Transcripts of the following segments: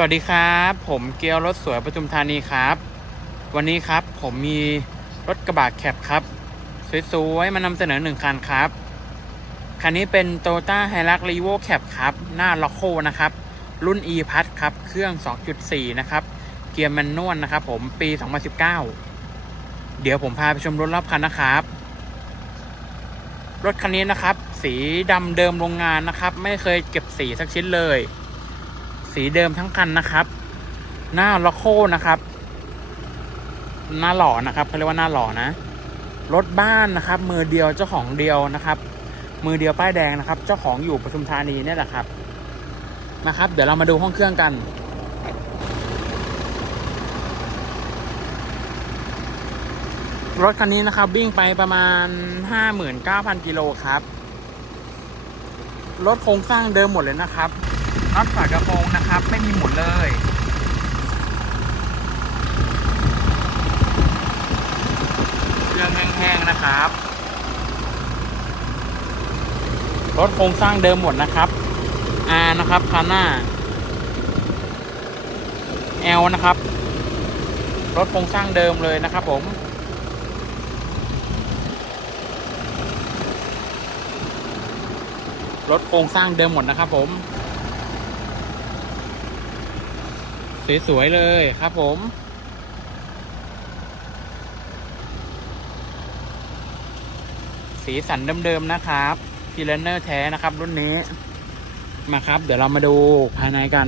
สวัสดีครับ ผมเกียวรถสวยประทุมธานีครับ วันนี้ครับผมมีรถกระบะแคปครับ สวยๆมานำเสนอหนึ่งคันครับ คันนี้เป็น t o y o t a h i l u x r e v o Cap ครับ หน้าล็อกโคนะครับ รุ่น e p a s ครับ เครื่อง 2.4 นะครับ เกียร์แมนนวลนะครับผมปี 2019 เดี๋ยวผมพาไปชมรถรอบคันนะครับ รถคันนี้นะครับ สีดำเดิมโรงงานนะครับ ไม่เคยเก็บสีสักชิ้นเลย สีเดิมทั้งคันนะครับ หน้าล็อกโคนะครับ หน้าหล่อนะครับเขาเรียกว่าหน้าหล่อนะรถบ้านนะครับ มือเดียวเจ้าของเดียวนะครับ มือเดียวป้ายแดงนะครับ เจ้าของอยู่ปทุมธานีนี่แหละครับนะครับ เดี๋ยวเรามาดูห้องเครื่องกันรถคันนี้นะครับ วิ่งไปประมาณ 59,000 กิโลครับ รถโครงสร้างเดิมหมดเลยนะครับ น็อตฝากระโปรงนะครับ ไม่มีหมุนเลยเครื่องแห้งๆนะครับ รถโครงสร้างเดิมหมดนะครับ R นะครับคันหน้า L นะครับ รถโครงสร้างเดิมเลยนะครับผม รถโครงสร้างเดิมหมดนะครับผม สวยๆเลยครับผม สีสันเดิมๆนะครับพีเลนเนอร์แท้นะครับ รุ่นนี้ มาครับ เดี๋ยวเรามาดูภายในกัน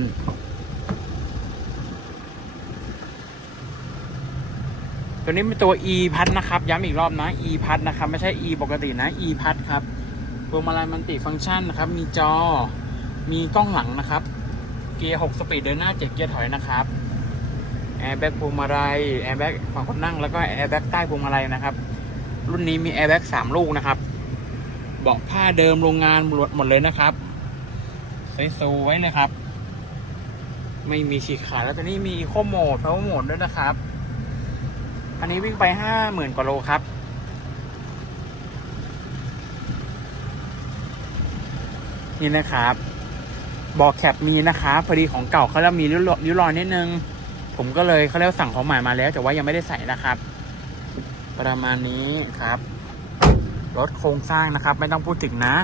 ตัวนี้เป็นตัว e พัดนะครับ ย้ำอีกรอบนะ e พัดนะครับ ไม่ใช่ e ปกตินะ e พัดครับพวงมาลัยมันติฟังก์ชันนะครับ มีจอ มีกล้องหลังนะครับ เกียร์ 6 สปีดเดินหน้า 7 เกียร์ถอยนะครับ แอร์แบ็กพวงมาลัย แอร์แบ็กฝั่งคนนั่ง แล้วก็แอร์แบ็กใต้พวงมาลัยนะครับ รุ่นนี้มีแอร์แบ็ก3ลูกนะครับ เบาะผ้าเดิมโรงงานหมดเลยนะครับใสวยๆเลยครับ ไม่มีฉีกขาดแล้วตัวนี้มีโคโหมดเพาโหมดด้วยนะครับ อันนี้วิ่งไปห้าหมื่นกว่าโลครับนี่นะครับ บอกแคปมีนะคะพอดีของเก่าเขาแล้วมีริ้วรอยริ้วรอยนิดนึง ผมก็เลยเขาเรียกว่าสั่งของใหม่มาแล้ว แต่ว่ายังไม่ได้ใส่นะครับ ประมาณนี้ครับรถโครงสร้างนะครับ ไม่ต้องพูดถึงนะ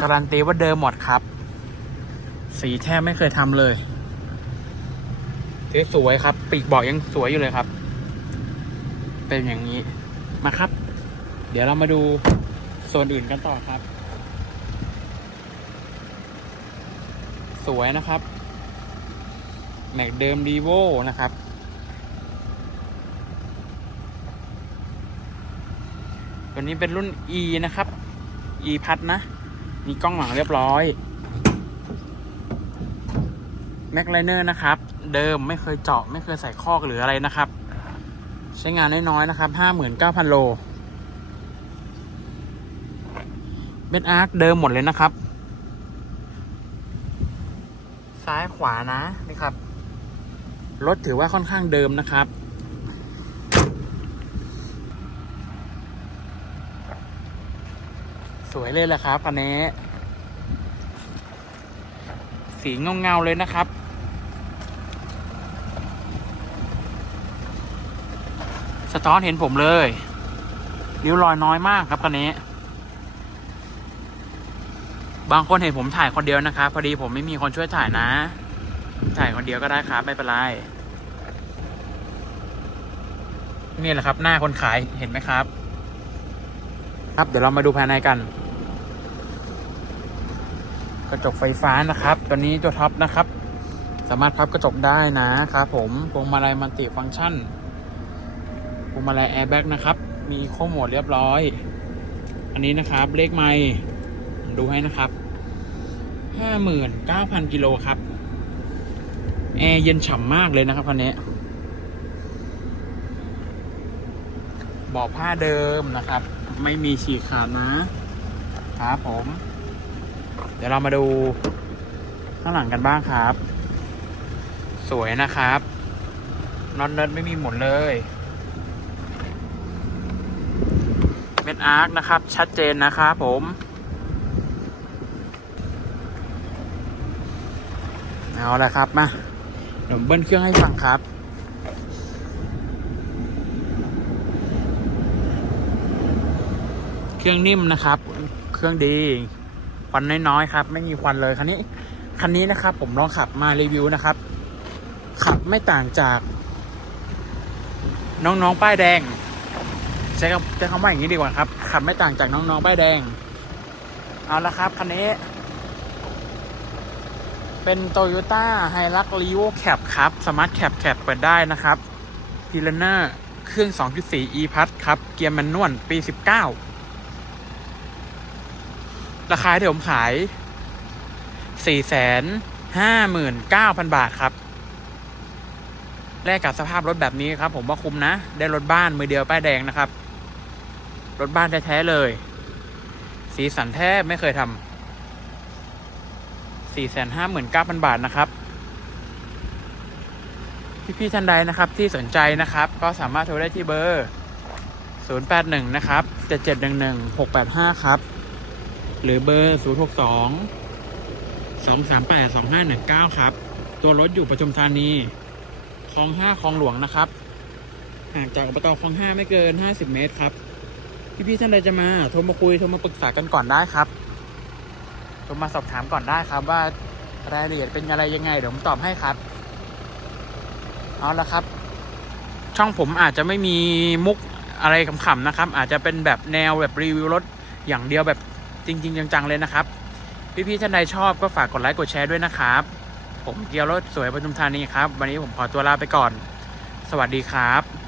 การันตีว่าเดิมหมดครับ สีแทบไม่เคยทำเลยสวยครับ ปีกบอกยังสวยอยู่เลยครับ เป็นอย่างนี้มาครับ เดี๋ยวเรามาดูโซนอื่นกันต่อครับ สวยนะครับแม็กเดิมดีโวนะครับ ตัวนี้เป็นรุ่น E นะครับ E พัดนะ มีกล้องหลังเรียบร้อยแม็กไลเนอร์นะครับ เดิมไม่เคยเจาะไม่เคยใส่คอกหรืออะไรนะครับ ใช้งานน้อยๆนะครับห้าหมื่นเก้าพันโลเบนอาร์คเดิมหมดเลยนะครับ ซ้ายขวานะนี่ครับ รถถือว่าค่อนข้างเดิมนะครับ สวยเลยแหละครับคันนี้ สีเงาๆเลยนะครับสะท้อนเห็นผมเลยริ้วรอยน้อยมากครับคันนี้ บางคนเห็นผมถ่ายคนเดียวนะครับ พอดีผมไม่มีคนช่วยถ่ายนะ ถ่ายคนเดียวก็ได้ครับไม่เป็นไรนี่แหละครับ หน้าคนขายเห็นไหมครับ ครับเดี๋ยวเรามาดูภายในกัน กระจกไฟฟ้านะครับ ตัวนี้ตัวท็อปนะครับ สามารถพับกระจกได้นะครับผมพวงมาลัยมัลติฟังก์ชันพวงมาลัยแอร์แบ็กนะครับ มีโค้งโหมดเรียบร้อย อันนี้นะครับเลขไม่ดูให้นะครับ ห้าหมื่นเก้าพันกิโลครับ แอร์เย็นฉ่ำมากเลยนะครับคันนี้เบาะผ้าเดิมนะครับ ไม่มีฉีกขาดนะครับผม เดี๋ยวเรามาดูข้างหลังกันบ้างครับ สวยนะครับน็อตเนิร์ดไม่มีหมุนเลยเม็ดอาร์คนะครับ ชัดเจนนะครับผม เอาละครับมาเดี๋ยวผมเบิ้ลเครื่องให้ฟังครับเครื่องนิ่มนะครับ เครื่องดี ควันน้อยๆครับ ไม่มีควันเลยคันนี้ คันนี้นะครับ ผมลองขับมารีวิวนะครับ ขับไม่ต่างจาก น้องๆป้ายแดง ใช้คำใช้คำว่าอย่างนี้ดีกว่าครับ ขับไม่ต่างจากน้องๆป้ายแดง เอาละครับคันนี้ เป็น Toyota h i l u x r e v o Cap ครับ Smart Cap Cap เปิดได้นะครับ p i l a n e r เครื่อง 2.4 e p a s ครับ เกียร์แมนนวลปี 19 ราคาที่ผมขาย 459,000 บาทครับ แลกกับสภาพรถแบบนี้ครับ ผมว่าคุ้มนะ ได้รถบ้านมือเดียวป้ายแดงนะครับ รถบ้านแท้ ๆ เลย สีสันแทบไม่เคยทำ 459,000 บาทนะครับ พี่ๆท่านใดนะครับที่สนใจนะครับ ก็สามารถโทรได้ที่เบอร์ 081 นะครับ 7711 685 ครับ หรือเบอร์ 062 238 2519 ครับ ตัวรถอยู่ประชุมธานีคลอง 5คลองหลวงนะครับห่างจากอบตคลอง 5 ไม่เกิน 50 เมตรครับ พี่ๆท่านใดจะมาโทรมาคุยโทรมาปรึกษากันก่อนได้ครับ รมาสอบถามก่อนได้ครับว่ารายละเอียดเป็นอะไรยังไงเดี๋ยวผมตอบให้ครับ เอาละครับ ช่องผมอาจจะไม่มีมุกอะไรขำๆนะครับ อาจจะเป็นแบบแนวแบบรีวิวรถอย่างเดียวแบบจริง ๆ จังๆเลยนะครับ พี่ๆท่านใดชอบก็ฝากกดไลค์กดแชร์ด้วยนะครับ ผมเกียวรถสวยปทุมธานีครับ วันนี้ผมขอตัวลาไปก่อน สวัสดีครับ